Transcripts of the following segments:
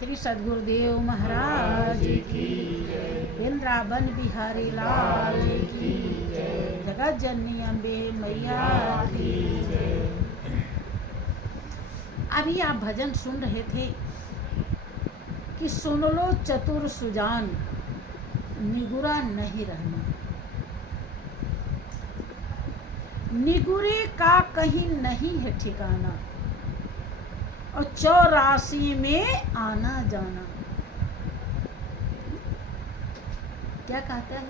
श्री सद्गुरुदेव महाराज की जय। वृंदावन बिहारी लाल की जय। जगत जननी अम्बे मैया की जय। अभी आप भजन सुन रहे थे कि सुन लो चतुर सुजान, निगुरा नहीं रहना। निगुरे का कहीं नहीं है ठिकाना, और 84 में आना जाना। क्या कहता है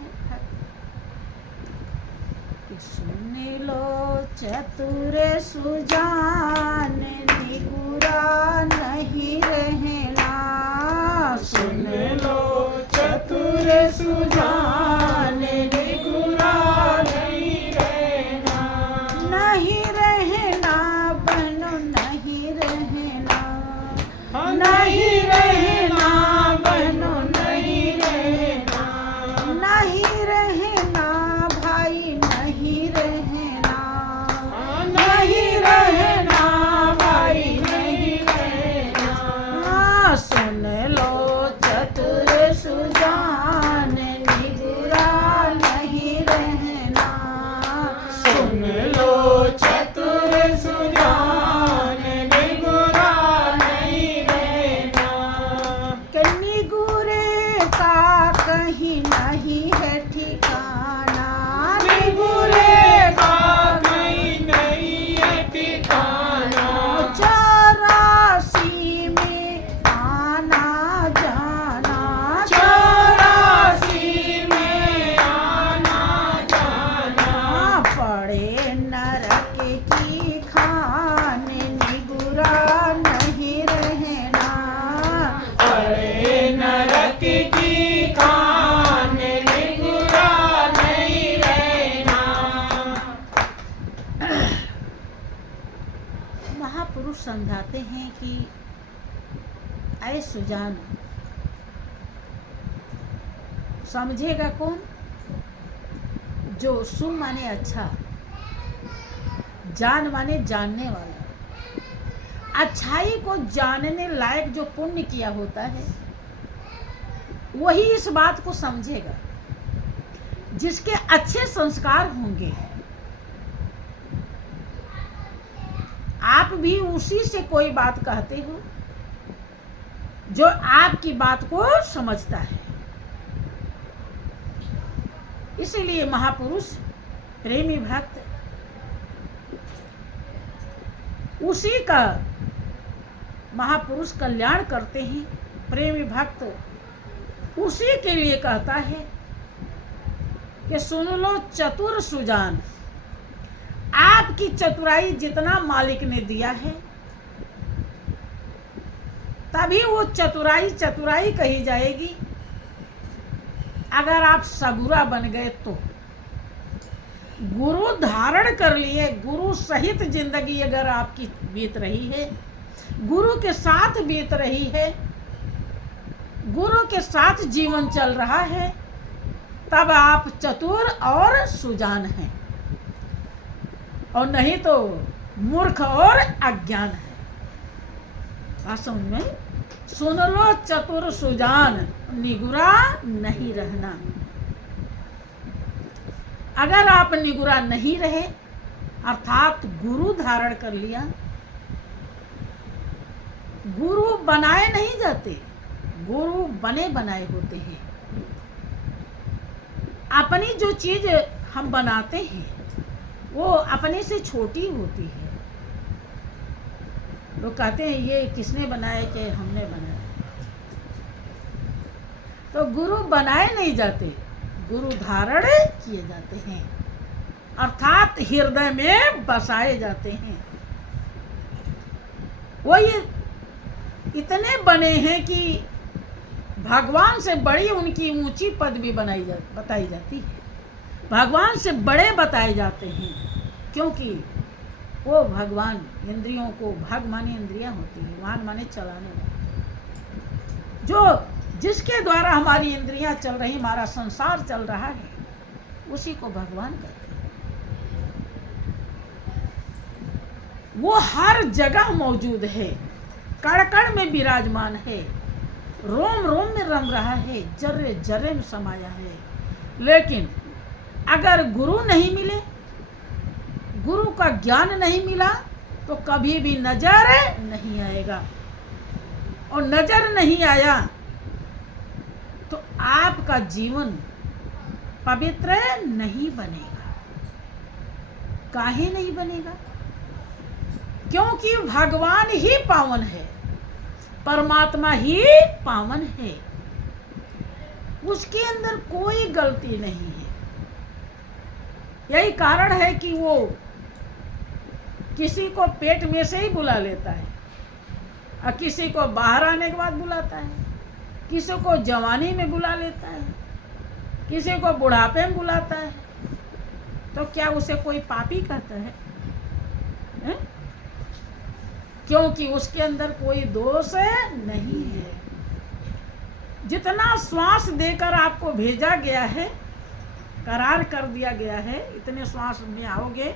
कि सुन लो चतुर सुजान, निगुरा नहीं रहना। सुन लो चतुर सुजान, निगुरा नहीं रहना। नहीं रहना बनो, नहीं रहना, नहीं रहना बनो, नहीं रहना। नहीं रहना भाई, नहीं रहना, नहीं रहना भाई, नहीं रहना। सुन लो चतुर सुजान, निगुरा नहीं रहना। सुन लो चतुर सुजान, निगुरा नहीं रहना। कि निगुरे का कहीं नहीं है ठिकाना। निगुरे का कहीं नहीं है ठिकाना। 84 में आना जाना। 84 में आना जाना। पड़े नरक की खान, निगुरा नहीं रहना। पड़े नरक की खान, निगुरा नहीं रहना। महापुरुष समझाते हैं कि ऐ सुजान, समझेगा कौन? जो सु माने अच्छा, जान माने जानने वाला। अच्छाई को जानने लायक जो पुण्य किया होता है, वही इस बात को समझेगा। जिसके अच्छे संस्कार होंगे, आप भी उसी से कोई बात कहते हो जो आपकी बात को समझता है। इसीलिए महापुरुष प्रेमी भक्त उसी का महापुरुष कल्याण करते हैं। प्रेमी भक्त उसी के लिए कहता है कि सुन लो चतुर सुजान। आपकी चतुराई जितना मालिक ने दिया है, तभी वो चतुराई चतुराई कही जाएगी। अगर आप सगुरा बन गए तो, गुरु धारण कर लिए, गुरु सहित जिंदगी अगर आपकी बीत रही है, गुरु के साथ बीत रही है, गुरु के साथ जीवन चल रहा है, तब आप चतुर और सुजान हैं। और नहीं तो मूर्ख और अज्ञान है। भाषण में सुन लो चतुर सुजान, निगुरा नहीं रहना। अगर आप निगुरा नहीं रहे, अर्थात गुरु धारण कर लिया, गुरु बनाए नहीं जाते, गुरु बने बनाए होते हैं। अपनी जो चीज हम बनाते हैं वो अपने से छोटी होती है। लोग कहते हैं ये किसने बनाया, कि हमने बनाया। तो गुरु बनाए नहीं जाते, गुरु धारण किए जाते हैं, अर्थात हृदय में बसाए जाते हैं। वो ये इतने बने हैं कि भगवान से बड़ी उनकी ऊंची पदवी बताई जाती है। भगवान से बड़े बताए जाते हैं, क्योंकि वो भगवान इंद्रियों को, भग माने इंद्रियां होती है, वान माने चलाने वाला, जो जिसके द्वारा हमारी इंद्रियां चल रही, हमारा संसार चल रहा है, उसी को भगवान कहते हैं। वो हर जगह मौजूद है, कण कण में विराजमान है। रोम रोम में रम रहा है, जर्रे जर्रे में समाया है। लेकिन अगर गुरु नहीं मिले, गुरु का ज्ञान नहीं मिला, तो कभी भी नजर नहीं आएगा। और नजर नहीं आया तो आपका जीवन पवित्र नहीं बनेगा। काहे नहीं बनेगा? क्योंकि भगवान ही पावन है, परमात्मा ही पावन है, उसके अंदर कोई गलती नहीं है। यही कारण है कि वो किसी को पेट में से ही बुला लेता है, और किसी को बाहर आने के बाद बुलाता है, किसी को जवानी में बुला लेता है, किसी को बुढ़ापे में बुलाता है। तो क्या उसे कोई पापी कहता है? क्योंकि उसके अंदर कोई दोष नहीं है। जितना श्वास देकर आपको भेजा गया है, करार कर दिया गया है, इतने श्वास में आओगे,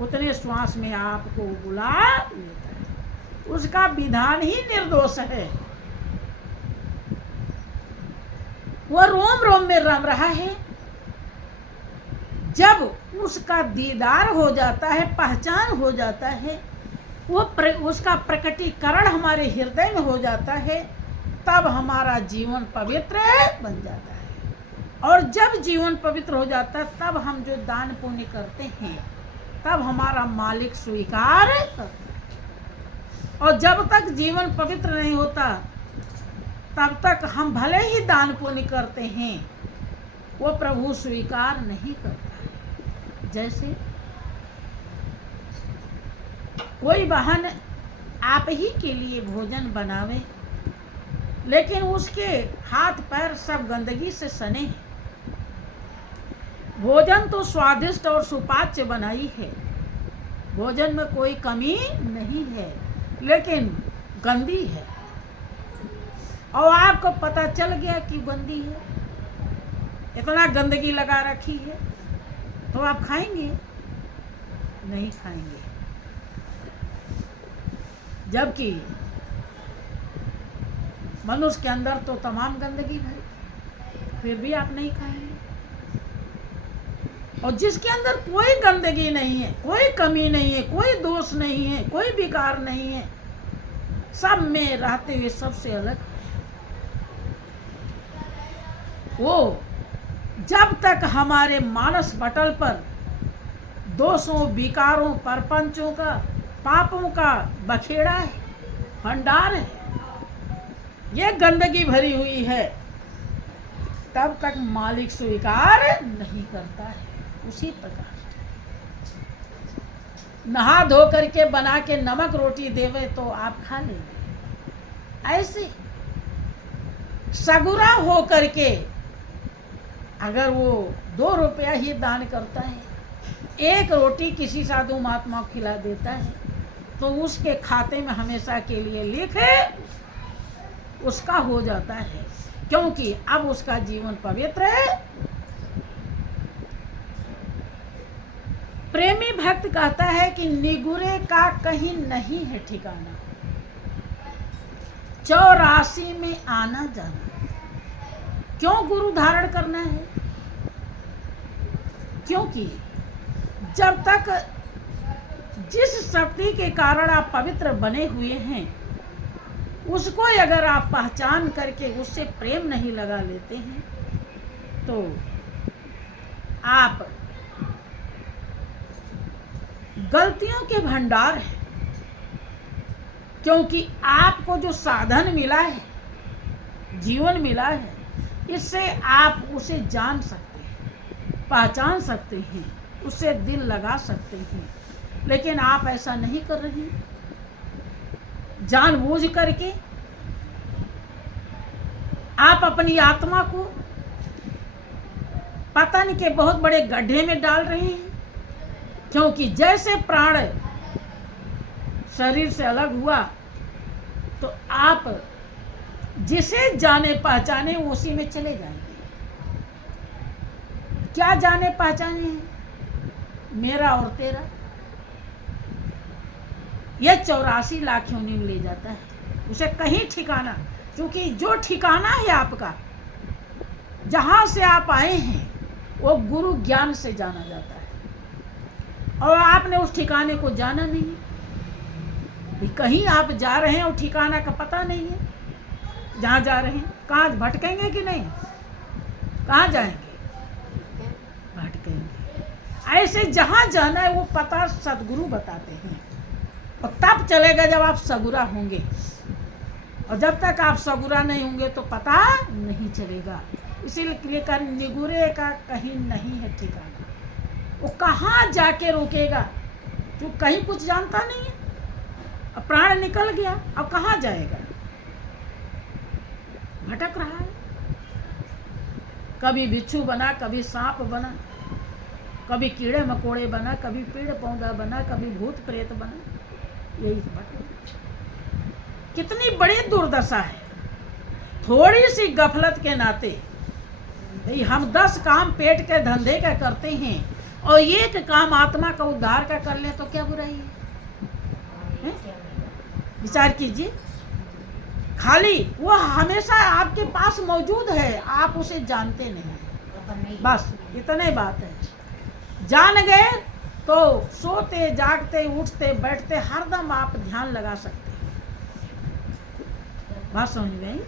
उतने श्वास में आपको बुला लेता है। उसका विधान ही निर्दोष है। वह रोम रोम में रम रहा है। जब उसका दीदार हो जाता है, पहचान हो जाता है, उसका प्रकटीकरण हमारे हृदय में हो जाता है, तब हमारा जीवन पवित्र बन जाता है। और जब जीवन पवित्र हो जाता है, तब हम जो दान पुण्य करते हैं, तब हमारा मालिक स्वीकार करता है। और जब तक जीवन पवित्र नहीं होता, तब तक हम भले ही दान पुण्य करते हैं, वो प्रभु स्वीकार नहीं करता है। जैसे कोई बहन आप ही के लिए भोजन बनावे, लेकिन उसके हाथ पैर सब गंदगी से सने हैं। भोजन तो स्वादिष्ट और सुपाच्य बनाई है, भोजन में कोई कमी नहीं है, लेकिन गंदी है, और आपको पता चल गया कि गंदी है, इतना गंदगी लगा रखी है, तो आप खाएंगे? नहीं खाएंगे। जबकि मनुष्य के अंदर तो तमाम गंदगी है, फिर भी आप नहीं खाएंगे। और जिसके अंदर कोई गंदगी नहीं है, कोई कमी नहीं है, कोई दोष नहीं है, कोई विकार नहीं है, सब में रहते हुए सबसे अलग, वो जब तक हमारे मानस पटल पर दोषों, विकारों, परपंचों का, पापों का बखेड़ा है, भंडार है, ये गंदगी भरी हुई है, तब तक मालिक स्वीकार नहीं करता है। उसी प्रकार नहा धो करके बना के नमक रोटी देवे तो आप खा लेंगे। ऐसे सगुरा हो करके अगर वो 2 रुपया ही दान करता है, 1 रोटी किसी साधु महात्मा को खिला देता है, तो उसके खाते में हमेशा के लिए लिखे उसका हो जाता है, क्योंकि अब उसका जीवन पवित्र है। प्रेमी भक्त कहता है कि निगुरे का कहीं नहीं है ठिकाना, 84 में आना जाना। क्यों गुरु धारण करना है? क्योंकि जब तक जिस शक्ति के कारण आप पवित्र बने हुए हैं, उसको अगर आप पहचान करके उससे प्रेम नहीं लगा लेते हैं, तो आप गलतियों के भंडार हैं। क्योंकि आपको जो साधन मिला है, जीवन मिला है, इससे आप उसे जान सकते हैं, पहचान सकते हैं, उससे दिल लगा सकते हैं। लेकिन आप ऐसा नहीं कर रहे हैं। जानबूझ करके आप अपनी आत्मा को पतन के बहुत बड़े गड्ढे में डाल रहे हैं। क्योंकि जैसे प्राण शरीर से अलग हुआ, तो आप जिसे जाने पहचाने उसी में चले जाएंगे। क्या जाने पहचाने हैं? मेरा और तेरा। यह 84 लाख योनि में ले जाता है, उसे कहीं ठिकाना क्योंकि जो ठिकाना है आपका, जहां से आप आए हैं, वो गुरु ज्ञान से जाना जाता है। और आपने उस ठिकाने को जाना नहीं है, कहीं आप जा रहे हैं और ठिकाना का पता नहीं है जहाँ जा रहे हैं। कहाँ भटकेंगे कि नहीं? कहाँ जाएंगे? भटकेंगे। ऐसे जहाँ जाना है वो पता सदगुरु बताते हैं, और तब चलेगा जब आप सगुरा होंगे। और जब तक आप सगुरा नहीं होंगे तो पता नहीं चलेगा। इसीलिए कर निगुरे का कहीं नहीं है ठिकाना। वो कहाँ जाके रोकेगा? जो कहीं कुछ जानता नहीं है, अब प्राण निकल गया, अब कहाँ जाएगा? भटक रहा है। कभी बिच्छू बना, कभी सांप बना, कभी कीड़े मकोड़े बना, कभी पेड़ पौधा बना, कभी भूत प्रेत बना। यही भटक। कितनी बड़ी दुर्दशा है। थोड़ी सी गफलत के नाते हम 10 काम पेट के धंधे का करते हैं और एक काम आत्मा का उद्धार का कर ले तो क्या बुराई है? विचार कीजिए। खाली वो हमेशा आपके पास मौजूद है, आप उसे जानते नहीं। बस इतने बात है। जान गए तो सोते जागते उठते बैठते हरदम आप ध्यान लगा सकते हैं। बात समझ में आई?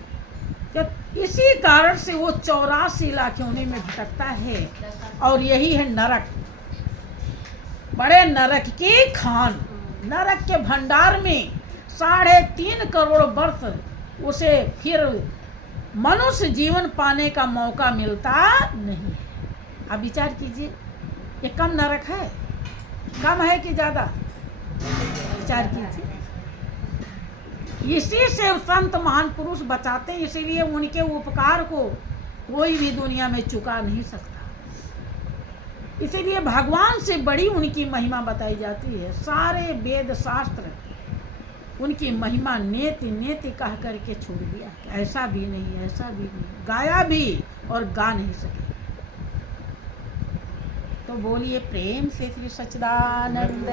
इसी कारण से वो 84 लाख योनि में भटकता है। और यही है नरक। बड़े नरक की खान, नरक के भंडार में 3.5 करोड़ वर्ष उसे फिर मनुष्य जीवन पाने का मौका मिलता नहीं। अब विचार कीजिए, ये कम नरक है? कम है कि ज्यादा? विचार कीजिए। इसी से संत महान पुरुष बचाते, इसीलिए उनके उपकार को कोई भी दुनिया में चुका नहीं सकता। इसीलिए भगवान से बड़ी उनकी महिमा बताई जाती है। सारे वेद शास्त्र उनकी महिमा नेति नेति कह करके छोड़ दिया। ऐसा भी नहीं, ऐसा भी नहीं, गाया भी और गा नहीं सके। तो बोलिए प्रेम से श्री सच्चिदानंद